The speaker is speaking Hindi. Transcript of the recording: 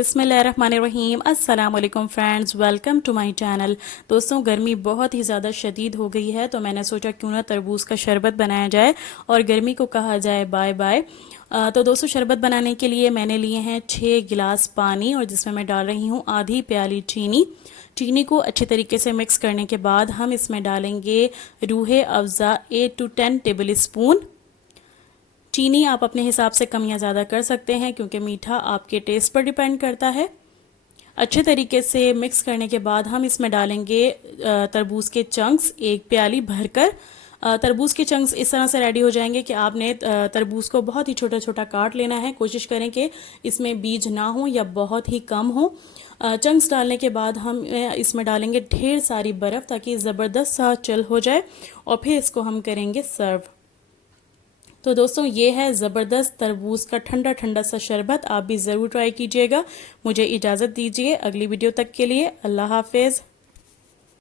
बिस्मिल्लाहिर्रहमानिर्रहीम। अस्सलाम वालेकुम friends, welcome to my channel. दोस्तों, गर्मी बहुत ही ज़्यादा शदीद हो गई है, तो मैंने सोचा क्यों ना तरबूज का शरबत बनाया जाए और गर्मी को कहा जाए बाय बाय। तो दोस्तों, शरबत बनाने के लिए मैंने लिए हैं 6 गिलास पानी और जिसमें मैं डाल रही हूँ आधी प्याली चीनी। चीनी को अच्छे तरीके से मिक्स करने के बाद हम इसमें डालेंगे Rooh Afza 8 to 10 table spoon. चीनी आप अपने हिसाब से कम या ज़्यादा कर सकते हैं क्योंकि मीठा आपके टेस्ट पर डिपेंड करता है। अच्छे तरीके से मिक्स करने के बाद हम इसमें डालेंगे तरबूज के चंक्स 1 प्याली भरकर। तरबूज के चंक्स इस तरह से रेडी हो जाएंगे कि आपने तरबूज को बहुत ही छोटा छोटा काट लेना है। कोशिश करें कि इसमें बीज ना हो या बहुत ही कम हो। चंक्स डालने के बाद हम इसमें डालेंगे ढेर सारी बर्फ़ ताकि ज़बरदस्त सा चिल हो जाए और फिर इसको हम करेंगे सर्व। तो दोस्तों, ये है ज़बरदस्त तरबूज का ठंडा ठंडा सा शरबत। आप भी ज़रूर ट्राई कीजिएगा। मुझे इजाज़त दीजिए, अगली वीडियो तक के लिए अल्लाह हाफिज़।